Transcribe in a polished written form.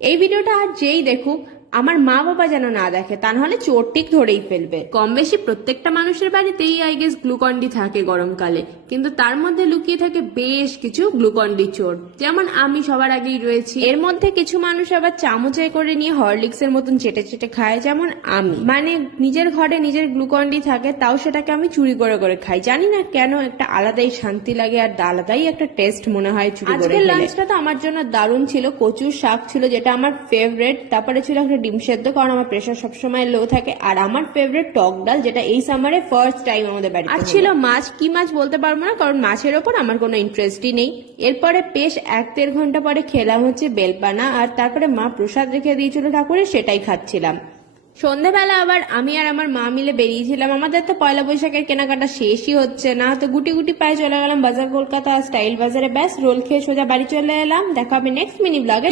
এই ভিডিওটা আর যেই দেখুক আমার মা বাবা যেন না দেখে, তা নাহলে চোর টিক ধরেই ফেলবে। কম বেশি প্রত্যেকটা মানুষের বাড়িতেই আই গেস গ্লুকন ডি থাকে গরমকালে, কিন্তু তার মধ্যে লুকিয়ে থাকে বেশ কিছু গ্লুকন ডি চোর, যেমন আমি সবার আগেই রয়েছি। এর মধ্যে কিছু মানুষ আবার চামচে করে নিয়ে হরলিক্স এর মতন চেটে চেটে খায়, যেমন আমি। মানে নিজের ঘরে নিজের গ্লুকন ডি থাকে, তাও সেটাকে আমি চুরি করে করে খাই। জানি না কেন, একটা আলাদাই শান্তি লাগে আর আলাদাই একটা টেস্ট মনে হয় চুরি করে। আজকের লাঞ্চটা তো আমার জন্য দারুণ ছিল। কচুর শাক ছিল যেটা আমার ফেভারিট, তারপরে ছিল একটা ডিম সেদ্ধ, কারণ আমার প্রেশার সবসময় লো থাকে, আর আমার ফেভারিট টক ডাল, যেটা এই সামারে ফার্স্ট টাইম আমাদের বাড়িতে। আর ছিল মাছ। কি মাছ বলতে পারবো না, কারণ মাছের ওপর আমার কোনো ইন্টারেস্টই নেই। এরপরে বেশ 1-1.5 ঘন্টা পরে খেলাম হচ্ছে বেলপানা, আর তারপরে মা প্রসাদ রেখে দিয়েছিল ঠাকুরের, সেটাই খাচ্ছিলাম। সন্ধ্যাবেলা আবার আমি আর আমার মা মিলে বেরিয়েছিলাম। আমাদের তো পয়লা বৈশাখের কেনাকাটা শেষই হচ্ছে না, তো গুটি গুটি পায়ে চলে গেলাম বাজার কলকাতা স্টাইল বাজারে। ব্যাস রোল খেয়ে সোজা বাড়ি চলে এলাম। দেখা হবে নেক্সট মিনি ব্লগে।